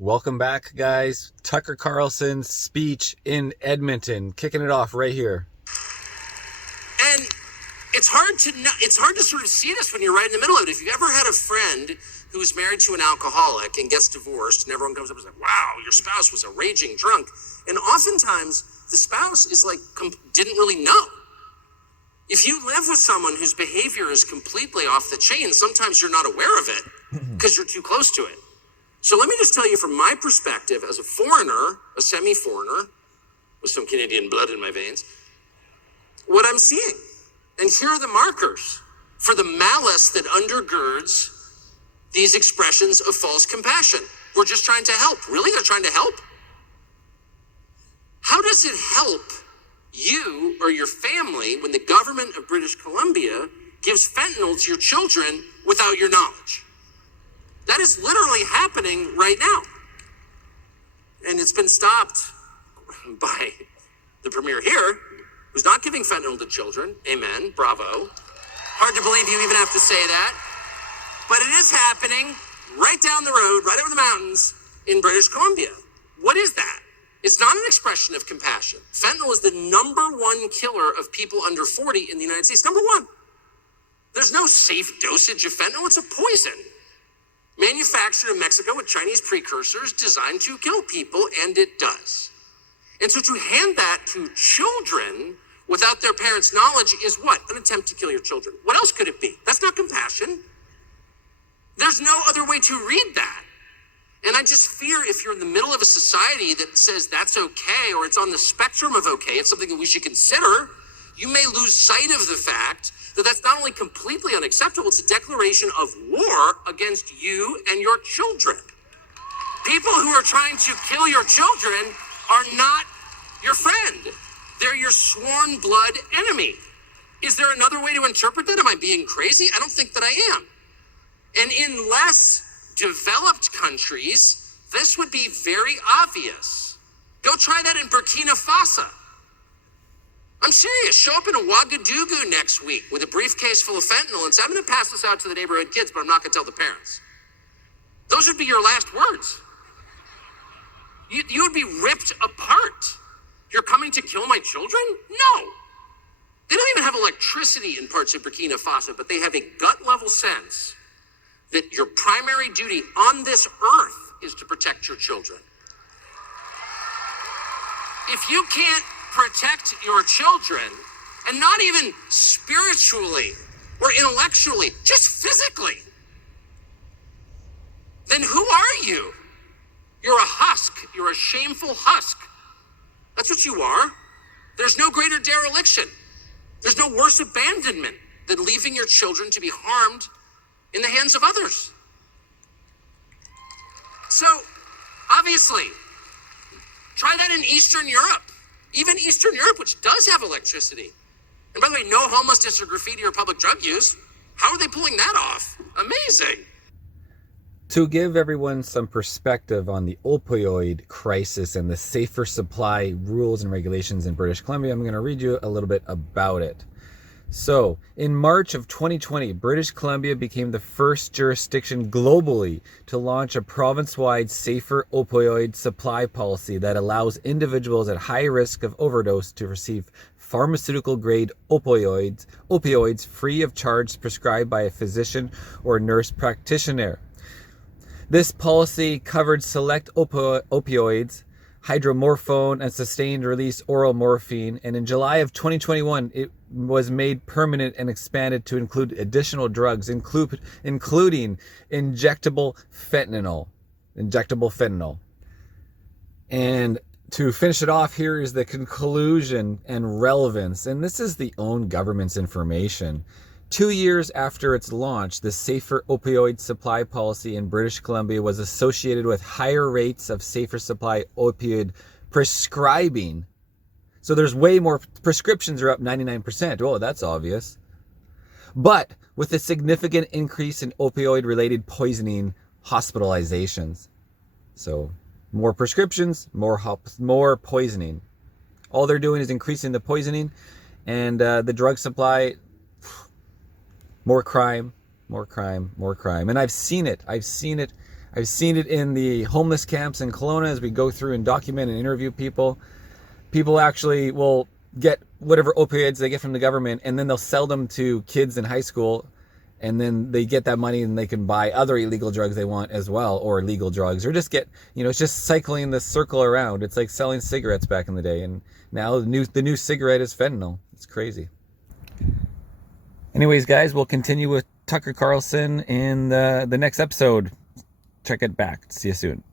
Welcome back, guys. Tucker Carlson's speech in Edmonton, kicking it off right here. And it's hard to sort of see this when you're right in the middle of it. If you've ever had a friend who's married to an alcoholic and gets divorced, and everyone comes up and is like, "Wow, your spouse was a raging drunk," and oftentimes the spouse is like didn't really know. If you live with someone whose behavior is completely off the chain, sometimes you're not aware of it because you're too close to it. So let me just tell you from my perspective as a foreigner, a semi-foreigner, with some Canadian blood in my veins, what I'm seeing. And here are the markers for the malice that undergirds these expressions of false compassion. We're just trying to help. Really? They're trying to help? How does it help you or your family when the government of British Columbia gives fentanyl to your children without your knowledge? That is literally happening right now. And it's been stopped by the premier here, who's not giving fentanyl to children. Amen. Bravo. Hard to believe you even have to say that. But it is happening right down the road, right over the mountains in British Columbia. What is that? It's not an expression of compassion. Fentanyl is the #1 killer of people under 40 in the United States. #1. There's no safe dosage of fentanyl. It's a poison. Manufactured in Mexico with Chinese precursors designed to kill people, and it does. And so to hand that to children without their parents' knowledge is what? An attempt to kill your children. What else could it be? That's not compassion. There's no other way to read that. And I just fear if you're in the middle of a society that says that's okay, or it's on the spectrum of okay, it's something that we should consider, you may lose sight of the fact that that's not only completely unacceptable, it's a declaration of war against you and your children. People who are trying to kill your children are not your friend. They're your sworn blood enemy. Is there another way to interpret that? Am I being crazy? I don't think that I am. And in less developed countries, this would be very obvious. Go try that in Burkina Faso. I'm serious. Show up in Ouagadougou next week with a briefcase full of fentanyl and say, "I'm going to pass this out to the neighborhood kids, but I'm not going to tell the parents." Those would be your last words. You would be ripped apart. You're coming to kill my children? No. They don't even have electricity in parts of Burkina Faso, but they have a gut-level sense that your primary duty on this earth is to protect your children. If you can't protect your children, and not even spiritually or intellectually, just physically, then who are you? You're a husk. You're a shameful husk. That's what you are. There's no greater dereliction. There's no worse abandonment than leaving your children to be harmed in the hands of others. So, obviously, try that in Eastern Europe. Even Eastern Europe, which does have electricity. And by the way, no homelessness or graffiti or public drug use. How are they pulling that off? Amazing. To give everyone some perspective on the opioid crisis and the safer supply rules and regulations in British Columbia, I'm going to read you a little bit about it. So, in March of 2020, British Columbia became the first jurisdiction globally to launch a province-wide safer opioid supply policy that allows individuals at high risk of overdose to receive pharmaceutical-grade opioids free of charge prescribed by a physician or nurse practitioner. This policy covered select opioids, hydromorphone, and sustained-release oral morphine, and in July of 2021, it was made permanent and expanded to include additional drugs, including injectable fentanyl. And to finish it off, here is the conclusion and relevance, and this is the own government's information. 2 years after its launch, the safer opioid supply policy in British Columbia was associated with higher rates of safer supply opioid prescribing. So there's way more prescriptions are up 99%. Oh, that's obvious. But with a significant increase in opioid-related poisoning hospitalizations. So more prescriptions, more poisoning. All they're doing is increasing the poisoning, and the drug supply, more crime. And I've seen it. I've seen it in the homeless camps in Kelowna as we go through and document and interview people. People actually will get whatever opioids they get from the government, and then they'll sell them to kids in high school, and then they get that money and they can buy other illegal drugs they want as well, or legal drugs, or just get, it's just cycling the circle around. It's like selling cigarettes back in the day, and now the new cigarette is fentanyl. It's crazy. Anyways, guys, we'll continue with Tucker Carlson in the next episode. Check it back. See you soon.